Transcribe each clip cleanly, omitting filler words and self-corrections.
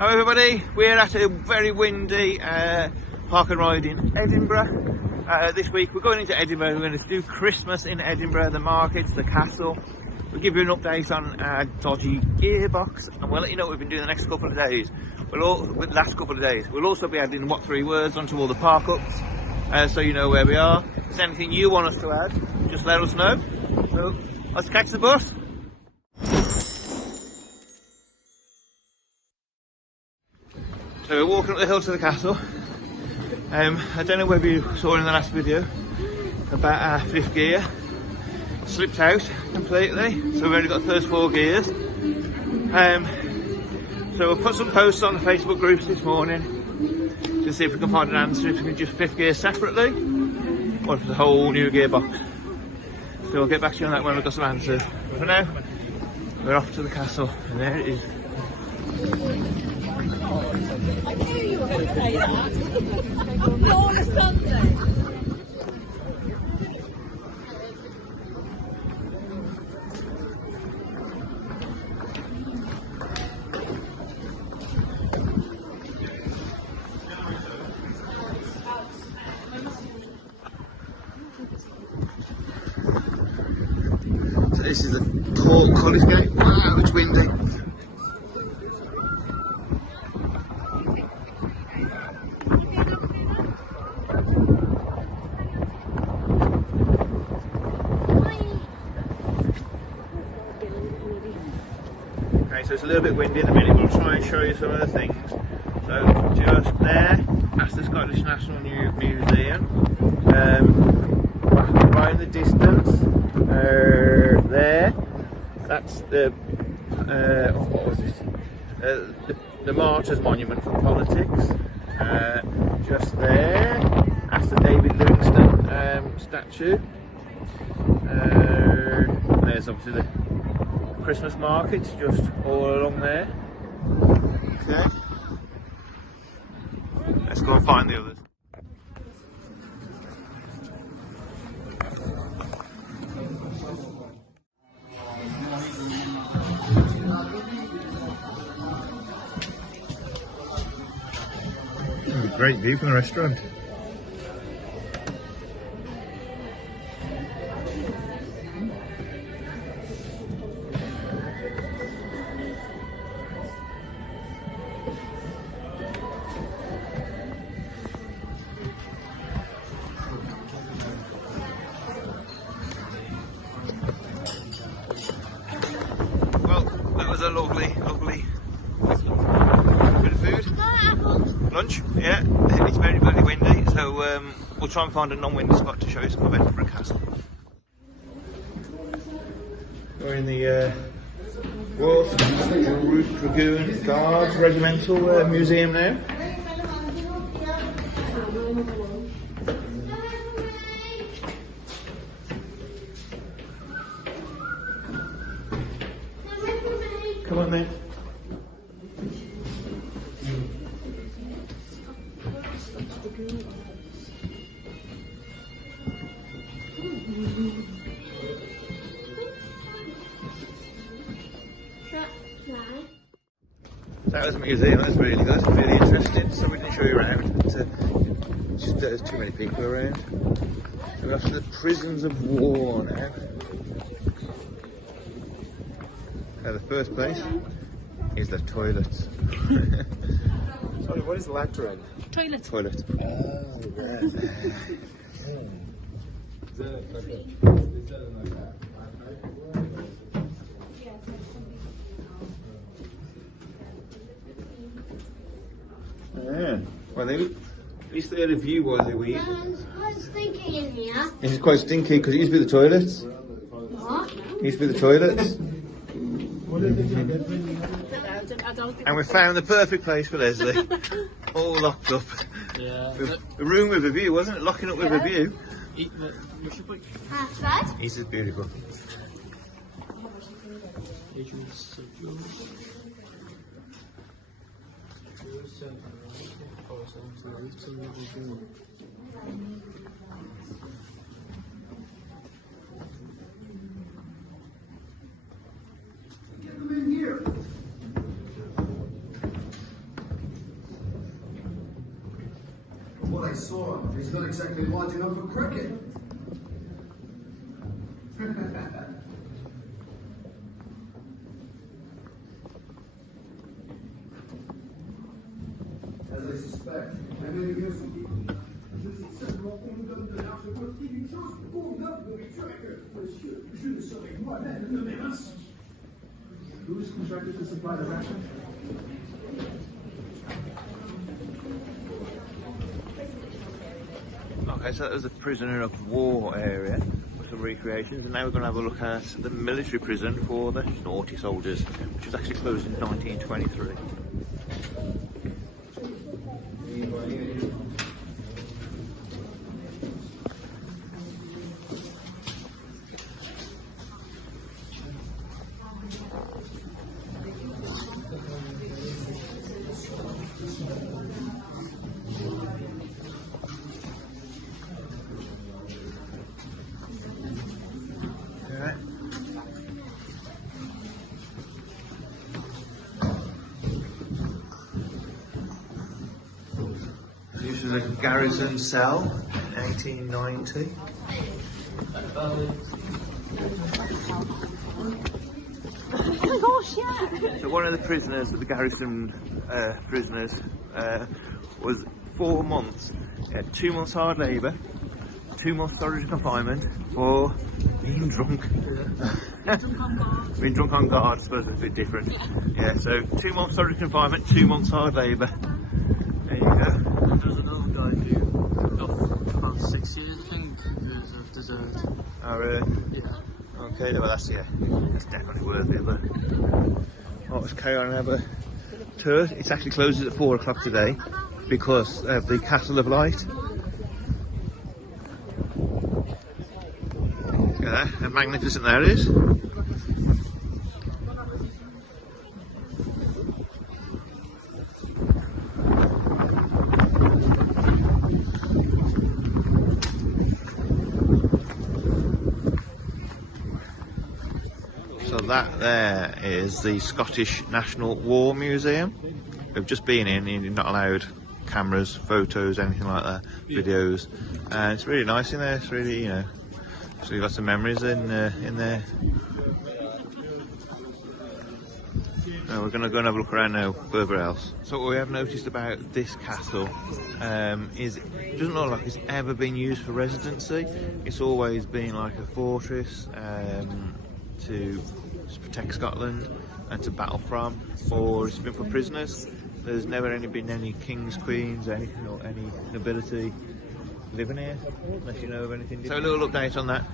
Hello everybody, we're at a very windy park and ride in Edinburgh. This week we're going into Edinburgh. We're going to do Christmas in Edinburgh, the markets, the castle. We'll give you an update on our dodgy gearbox, and we'll let you know what we've been doing the next couple of days. Last couple of days. We'll also be adding what 3 words onto all the park ups, so you know where we are. If there's anything you want us to add, just let us know. So let's catch the bus. So we're walking up the hill to the castle. I don't know whether you saw in the last video about our 5th gear. Slipped out completely, so we've only got the first 4 gears. So we'll put some posts on the Facebook groups this morning to see if we can find an answer, if we can just 5th gear separately or if it's a whole new gearbox. So we'll get back to you on that when we've got some answers. But for now, we're off to the castle, and there it is. I knew you were going to say that. Not on a Sunday. So this is the Port College Gate. Wow, it's windy. So it's a little bit windy at the minute. We'll try and show you some of the things. So just there, that's the Scottish National Museum. Right in the distance, there, that's the what was it? The Martyrs Monument for Politics. Just there, that's the David Livingstone statue. There's obviously the Christmas market just all along there. Okay. Let's go and find the others. Great view from the restaurant. A lovely bit of food. Lunch, yeah. It's very, very windy, so we'll try and find a non-windy spot to show you some of Edinburgh Castle. We're in the Royal Dragoon Guards Regimental Museum now. Come on then. That was a museum, that's really good, really interesting. So we didn't show you around, but just there's too many people around. So we're off to the prisons of war now. The first place is the toilets. Sorry, what is latrine? Toilet. Toilet. Oh, right. Yeah. Well, at least they had a view while they were eating. It's quite stinky in here. This is quite stinky because it used to be the toilets. What? It used to be the toilets. And we found the perfect place for Leslie. All locked up. Yeah. A room with a view, wasn't it? Locking up with a view. That's right. This is beautiful. what I saw. It's not exactly large enough for cricket. As I suspect, I may hear some people. Je suis seulement un homme de large politique, une chose pour notre nourriture et que, monsieur, je ne serai moi-même nommé ainsi. Who is contracted to supply the ration? Okay, so that was the prisoner of war area with some recreations, and now we're going to have a look at the military prison for the naughty soldiers, which was actually closed in 1923. This was a garrison cell in 1890. So one of the prisoners, the garrison prisoners, was 4 months, 2 months hard labour, 2 months solitary confinement for being drunk. Being drunk on guard, I suppose it's a bit different. Yeah, so 2 months solitary confinement, 2 months hard labour. There you go. There's another guy who got about 6 years, I think, who's deserved. Oh really? Yeah. Okay, well that's definitely worth it. But let's carry on and have a tour. It actually closes at 4 o'clock today because of the Castle of Light. Look at that, how magnificent that is. So that there is the Scottish National War Museum. We've just been in, you're not allowed cameras, photos, anything like that, videos. And it's really nice in there, it's really, you know, so you've got some memories in there. We're going to go and have a look around now, further else. So what we have noticed about this castle is it doesn't look like it's ever been used for residency. It's always been like a fortress to protect Scotland and to battle from, or it's been for prisoners. There's never been any kings, queens, or anything, or any nobility living here, unless you know of anything different. So a little update on that.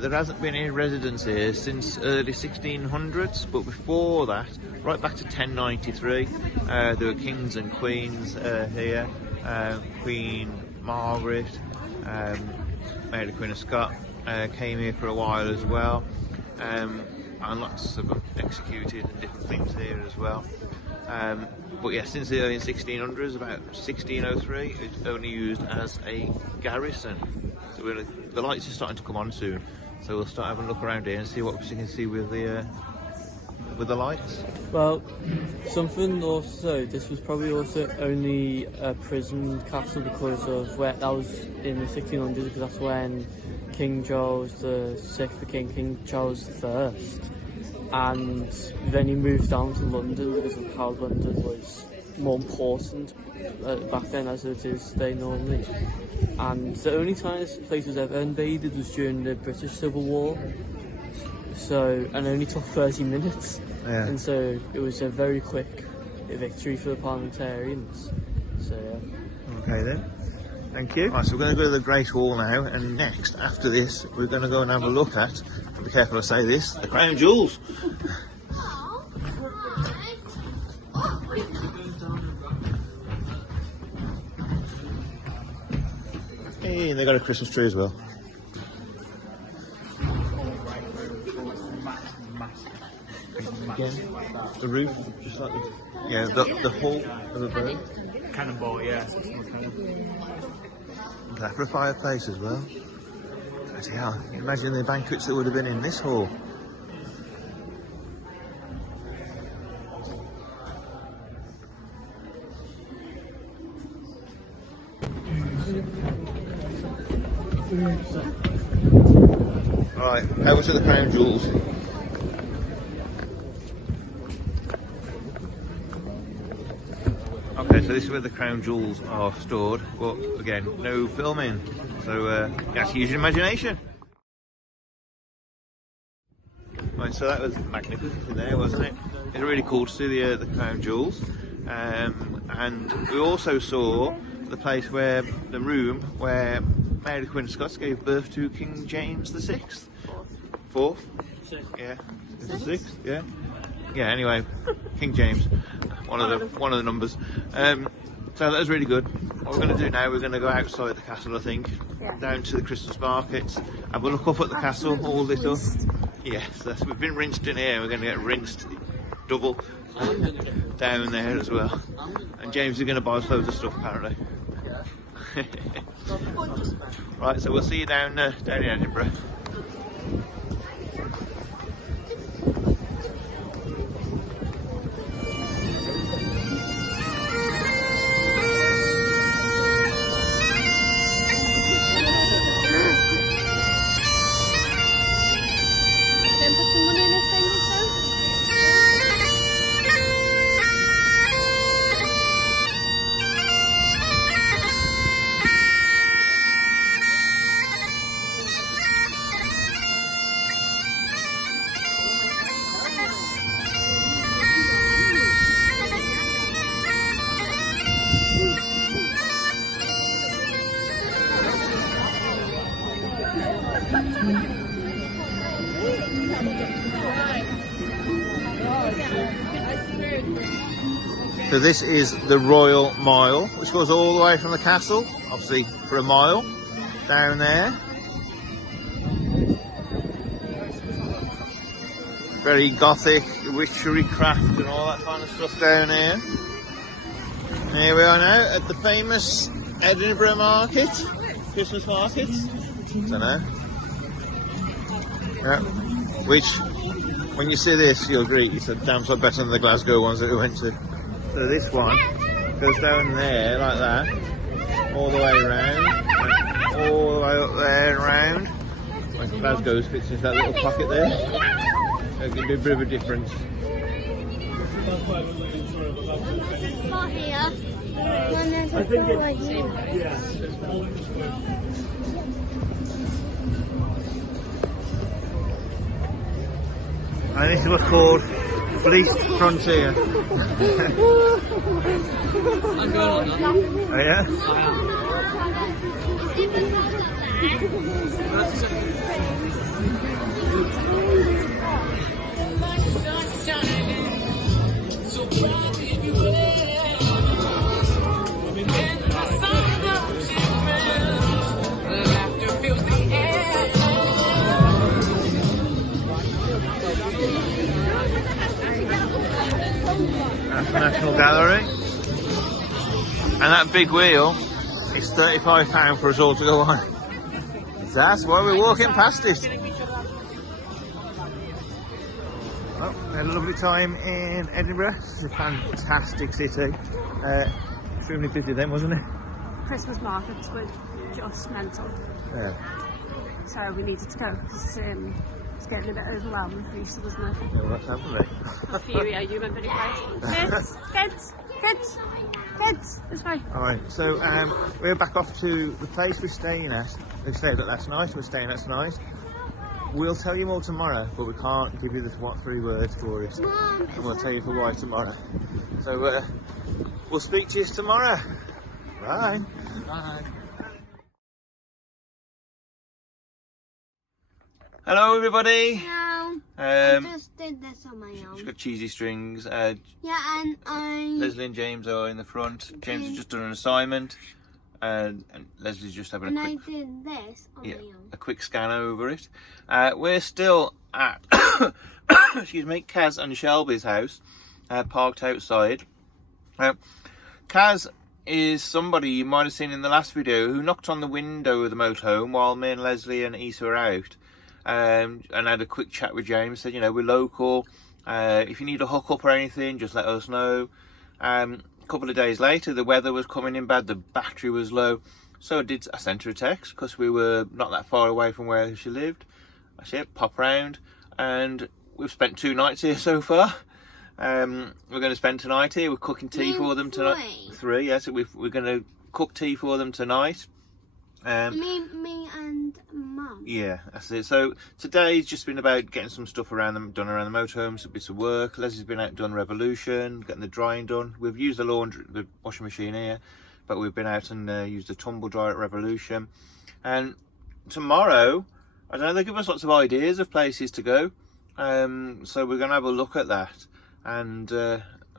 There hasn't been any residence here since early 1600s, but before that, right back to 1093, there were kings and queens here. Queen Margaret, Mary Queen of Scots, came here for a while as well. And lots of them executed and different things here as well. But yeah, since the early 1600s, about 1603, it's only used as a garrison. So the lights are starting to come on soon, so we'll start having a look around here and see what we can see with the lights. Well, something also, this was probably also only a prison castle because of where that was in the 1600s, because that's when King Charles VI became King Charles I, and then he moved down to London because of how London was more important back then as it is today normally. And the only time this place was ever invaded was during the British Civil War, so, and it only took 30 minutes. Yeah. And so it was a very quick victory for the parliamentarians. So yeah. Okay then. Thank you. Right, so we're going to go to the Great Hall now, and next, after this, we're going to go and have a look at, and be careful I say this, the Crown Jewels. Hey, and they got a Christmas tree as well. Again, the roof, just like the hull of a bird. Cannonball, yeah. Look at that for a fireplace as well. Bloody hell, imagine the banquets that would have been in this hall. Right, over to the crown jewels. Okay, so this is where the crown jewels are stored, but again, no filming, so you have to use your imagination. Right, so that was magnificent in there, wasn't it? It was really cool to see the crown jewels, and we also saw the place where, the room where Mary Queen of Scots gave birth to King James the Sixth. Fourth? Sixth. Yeah. Is it sixth? Yeah. Yeah. Anyway, King James, one of the numbers. So that was really good. What we're going to do now, we're going to go outside the castle, I think, down to the Christmas markets, and we'll look up at the castle, all lit up. Yes, we've been rinsed in here. We're going to get rinsed double down there as well. And James is going to buy us loads of stuff apparently. Right, so we'll see you down in Edinburgh. So this is the Royal Mile, which goes all the way from the castle, obviously for a mile, down there. Very gothic, witchery craft and all that kind of stuff down here. And here we are now at the famous Edinburgh market, Christmas market. Don't know. Yeah. Which, when you see this, you'll agree, it's a damn sight better than the Glasgow ones that we went to. So this one goes down there like that, all the way around, and all the way up there and round. Like Glasgow fits into that little pocket there. So it can do a bit of a difference. Not here. I think it's here. And this is what's called Fleeced Frontier. I'm going on that. Oh yeah? That's the National Gallery. And that big wheel is £35 for us all to go on. That's why we're walking past it. Well, we had a lovely time in Edinburgh. It's a fantastic city. Extremely busy then, wasn't it? Christmas markets were just mental. Yeah. So we needed to go because it's getting a bit overwhelming for Easter, wasn't it? Yeah, what's happening? Yeah, you remember it right? Kids, this way. Alright, so we're back off to the place we're staying at. We stayed at last night, we're staying at tonight. We'll tell you more tomorrow, but we can't give you the 3 words for it. And we'll tell you for why tomorrow. So we'll speak to you tomorrow. Bye. Bye. Hello everybody. No, I just did this on my own. She's got cheesy strings. Yeah, and I... Leslie and James are in the front. James has just done an assignment. And Leslie's just having I did this on my own. a quick scan over it. We're still at excuse me, Caz and Shelby's house, parked outside. Caz is somebody you might have seen in the last video who knocked on the window of the motorhome while me and Leslie and Issa were out, and had a quick chat with James. Said, you know, we're local. If you need a hook up or anything, just let us know. A couple of days later, the weather was coming in bad, the battery was low, So I sent her a text because we were not that far away from where she lived. I said, pop round, and we've spent 2 nights here so far. We're going to spend tonight here. We're cooking tea for them tonight. 3, yeah. So we're going to cook tea for them tonight. Me and Mum. Yeah, that's it. So today's just been about getting some stuff done around the motorhome, some bits of work. Leslie's been out and done Revolution, getting the drying done. We've used the washing machine here, but we've been out and used the tumble dryer at Revolution. And tomorrow, I don't know, they give us lots of ideas of places to go. So we're going to have a look at that and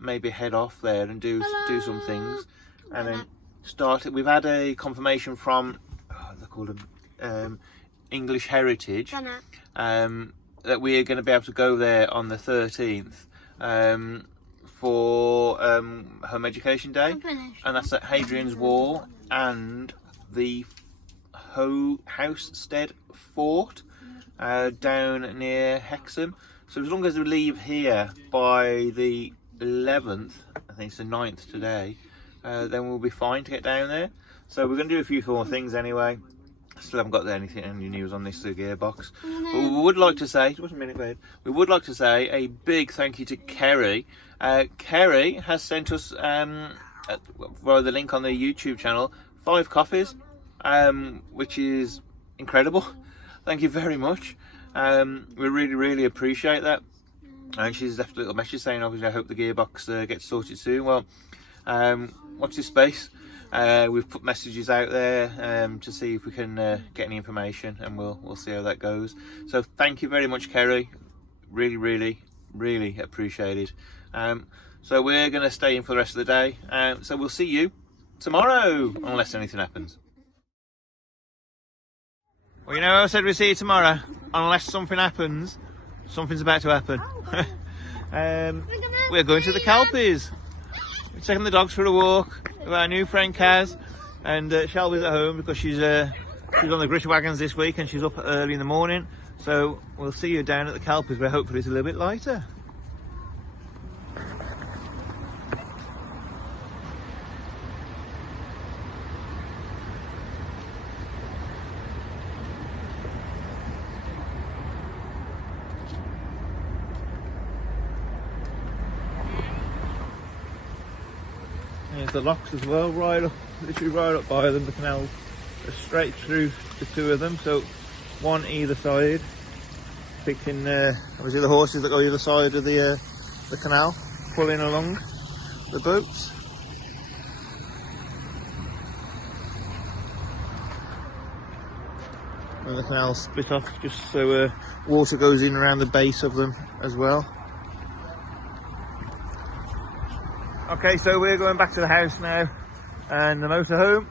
maybe head off there and do some things, and then start it. We've had a confirmation from they call them English Heritage that we are going to be able to go there on the 13th for Home Education Day, and that's at Hadrian's Wall and the Housestead Fort down near Hexham. So as long as we leave here by the 11th, I think it's the 9th today, then we'll be fine to get down there. So we're going to do a few more things anyway. Still haven't got any news on this gearbox. But we would like to say, we would like to say a big thank you to Kerry. Kerry has sent us via the link on the YouTube channel 5 coffees, which is incredible. Thank you very much. We really appreciate that. And she's left a little message saying, obviously, I hope the gearbox gets sorted soon. Well, watch this space. We've put messages out there to see if we can get any information, and we'll see how that goes. So thank you very much, Kerry. Really appreciated. So we're going to stay in for the rest of the day. So we'll see you tomorrow, unless anything happens. Well, you know, I said we'll see you tomorrow, unless something happens. Something's about to happen. We're going to the kelpies. We're taking the dogs for a walk with our new friend Caz, and Shelby's at home because she's on the gritter wagons this week and she's up early in the morning. So we'll see you down at the kelpies, where hopefully it's a little bit lighter. There's the locks as well, literally right up by them. The canal goes straight through the 2 of them, so one either side. Picking obviously the horses that go either side of the canal, pulling along the boats. And the canal split off just so water goes in around the base of them as well. Okay, so we're going back to the house now and the motorhome,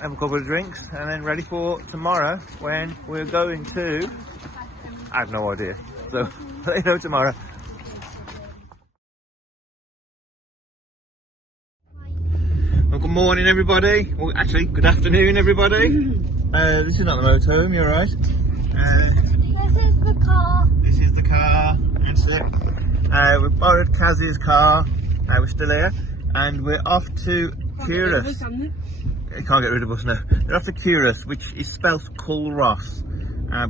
have a couple of drinks, and then ready for tomorrow when we're going to... I have no idea, so I'll let you know tomorrow. Well, good morning everybody, well actually good afternoon everybody. This is not the motorhome, you're right. This is the car. This is the car, that's it. We've borrowed Caz's car. We're still here, and we're off to Culross. You can't get rid of us now. We're off to Culross, which is spelt Culross,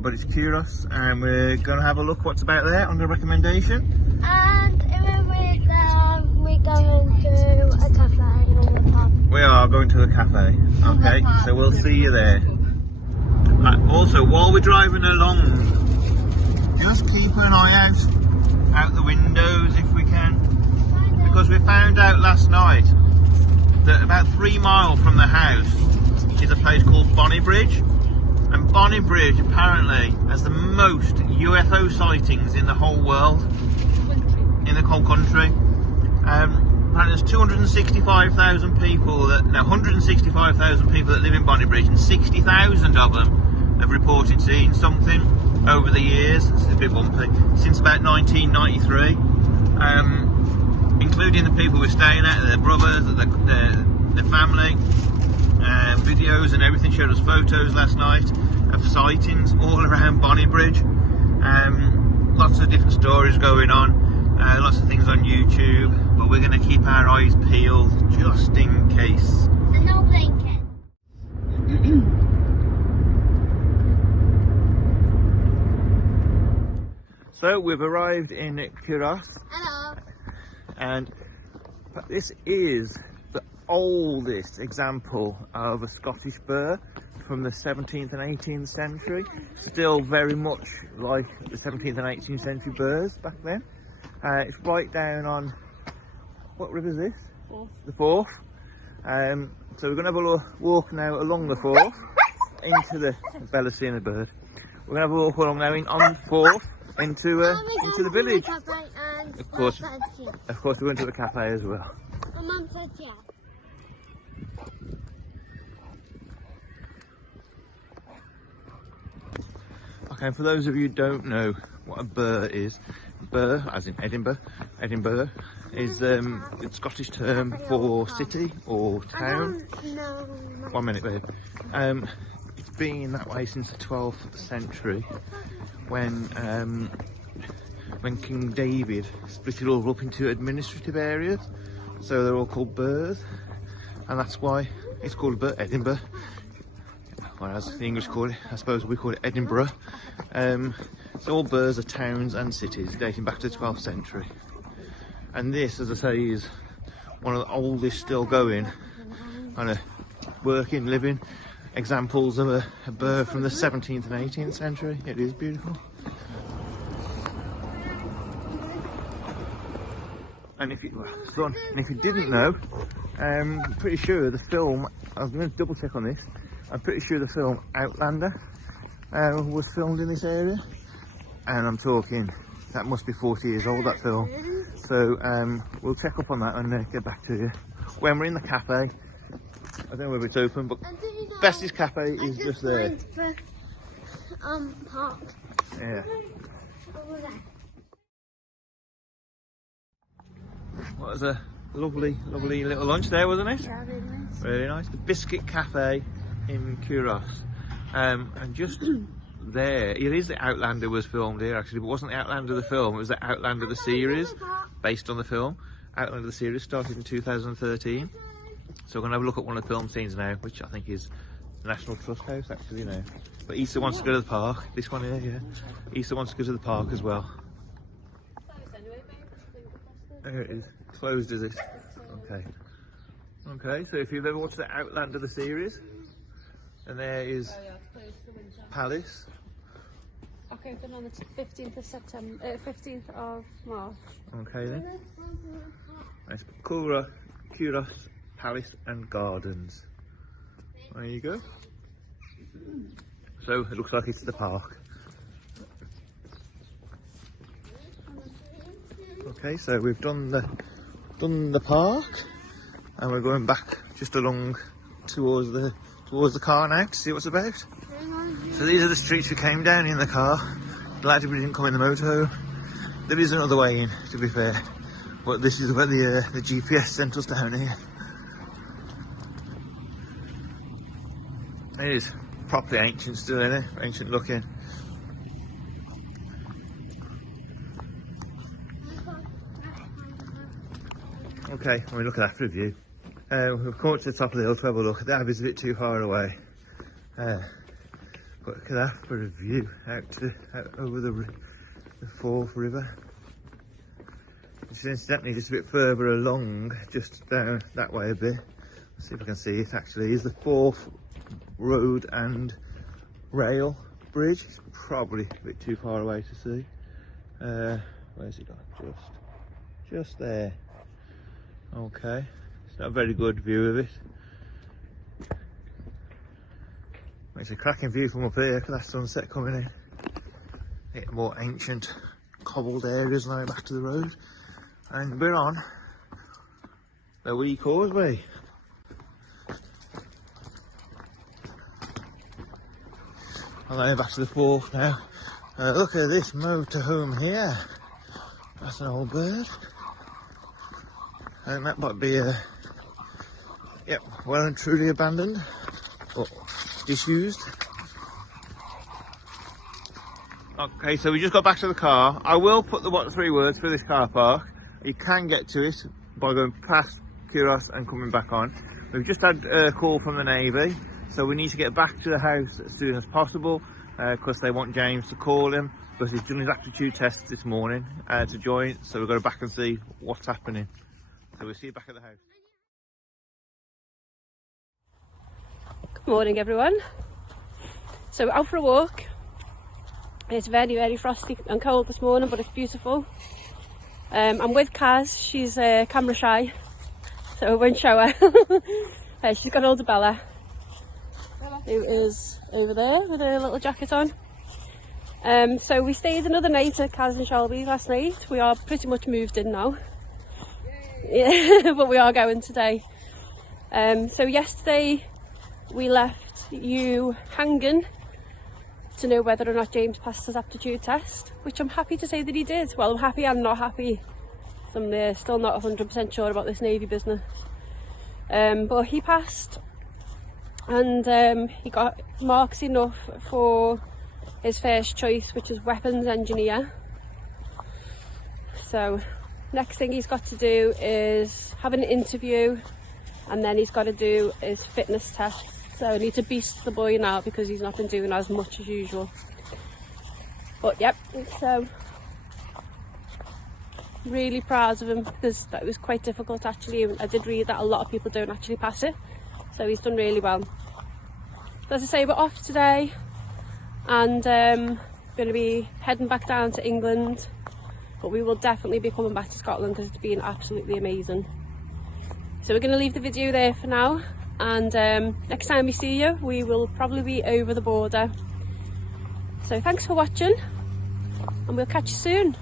but it's Culross, and we're going to have a look what's about there under recommendation. And when we're there, we're going to a cafe in the park. We are going to a cafe. Okay, so we'll see you there. Also, while we're driving along, just keep an eye out the windows if we can. Because we found out last night that about 3 miles from the house is a place called Bonnybridge, and Bonnybridge apparently has the most UFO sightings in the whole world, in the whole country. Apparently there's 165,000 people that live in Bonnybridge, and 60,000 of them have reported seeing something over the years. It's a bit bumpy, since about 1993. Including the people we're staying at, their brothers, their family. Videos and everything showed us photos last night of sightings all around Bonnybridge. Lots of different stories going on, lots of things on YouTube, but we're going to keep our eyes peeled just in case. And no blinking. So we've arrived in Culross, Hello. and this is the oldest example of a Scottish burr from the 17th and 18th century. Still very much like the 17th and 18th century burrs back then. It's right down on, what river is this? Forth. The Forth. So we're going to have a walk now along the Forth into the, Bella's seeing a bird. We're going to have a walk along now on Forth into the village. Of course, we're going to the cafe as well. My mum said yeah. Okay, and for those of you who don't know what a burr is, burr, as in Edinburgh, is the Scottish term for city or town. No. 1 minute, babe. It's been that way since the 12th century, when King David split it all up into administrative areas, so they're all called burrs, and that's why it's called a burr, Edinburgh. Or as the English call it, I suppose we call it Edinburgh. So all burrs are towns and cities dating back to the 12th century. And this, as I say, is one of the oldest still going, kind of working, living examples of a burr from the 17th and 18th century. It is beautiful. And if you didn't know, I'm pretty sure the film, I'm going to double check on this, I'm pretty sure the film Outlander was filmed in this area, and I'm talking, that must be 40 years old, that film. So we'll check up on that and get back to you. When we're in the cafe, I don't know whether it's open, but Bessie's cafe is just there. Park. Yeah. Over there. What was a lovely little lunch there, wasn't it? Yeah, really nice. Really nice. The Biscuit Cafe in Culross. And just there, it is the Outlander was filmed here actually, but it wasn't the Outlander the film, it was the Outlander the series, based on the film. Outlander the series started in 2013. So we're going to have a look at one of the film scenes now, which I think is the National Trust House actually now. But Issa wants to go to the park, this one here, yeah. Issa wants to go to the park as well. There it is. Closed, is it? Okay. Okay, so if you've ever watched the Outlander the series, and there is Palace. Okay, then on the 15th of September, 15th of March. Okay then. Nice. Culross Palace and Gardens. There you go. So it looks like it's the park. Okay, so we've done the park, and we're going back just along towards the car now to see what's about. So these are the streets we came down in the car. Glad we didn't come in the motorhome. There is another way in, to be fair, but this is where the GPS sent us down here. It is properly ancient still, isn't it? Ancient looking. Okay, when we look at after a view. We've come up to the top of the hill to have a look. The Abbey's a bit too far away. But look at that for a view out over the Forth River. It's incidentally just a bit further along, just down that way a bit. Let's see if I can see it actually. Is the Forth Road and Rail Bridge. It's probably a bit too far away to see. Where's it gone? Just there. Okay, it's not a very good view of it. It's a cracking view from up here, look at that sunset coming in. Hit more ancient cobbled areas now back to the road. And we're on the wee causeway. And then back to the Forth now. Look at this motorhome here. That's an old bird. And that might be well and truly abandoned or disused. Okay, so we just got back to the car. I will put the 3 words for this car park. You can get to it by going past Culross and coming back on. We've just had a call from the Navy, so we need to get back to the house as soon as possible because they want James to call him because he's done his aptitude test this morning to join, so we've got to back and see what's happening. So we'll see you back at the house. Good morning everyone. So we're out for a walk. It's very, very frosty and cold this morning, but it's beautiful. I'm with Caz, she's camera shy, so we won't show her. She's got older Bella, who is over there with her little jacket on. So we stayed another night at Caz and Shelby last night. We are pretty much moved in now. Yeah, but we are going today. So yesterday we left you hanging to know whether or not James passed his aptitude test, which I'm happy to say that he did. Well, I'm happy and not happy. So I'm still not 100% sure about this Navy business. But he passed, and he got marks enough for his first choice, which is weapons engineer. So next thing he's got to do is have an interview, and then he's got to do his fitness test. So I need to beast the boy now because he's not been doing as much as usual. But yep, so really proud of him because that was quite difficult actually. I did read that a lot of people don't actually pass it, so he's done really well. So as I say, we're off today, and going to be heading back down to England, but we will definitely be coming back to Scotland because it's been absolutely amazing. So we're going to leave the video there for now, and next time we see you we will probably be over the border. So thanks for watching, and we'll catch you soon.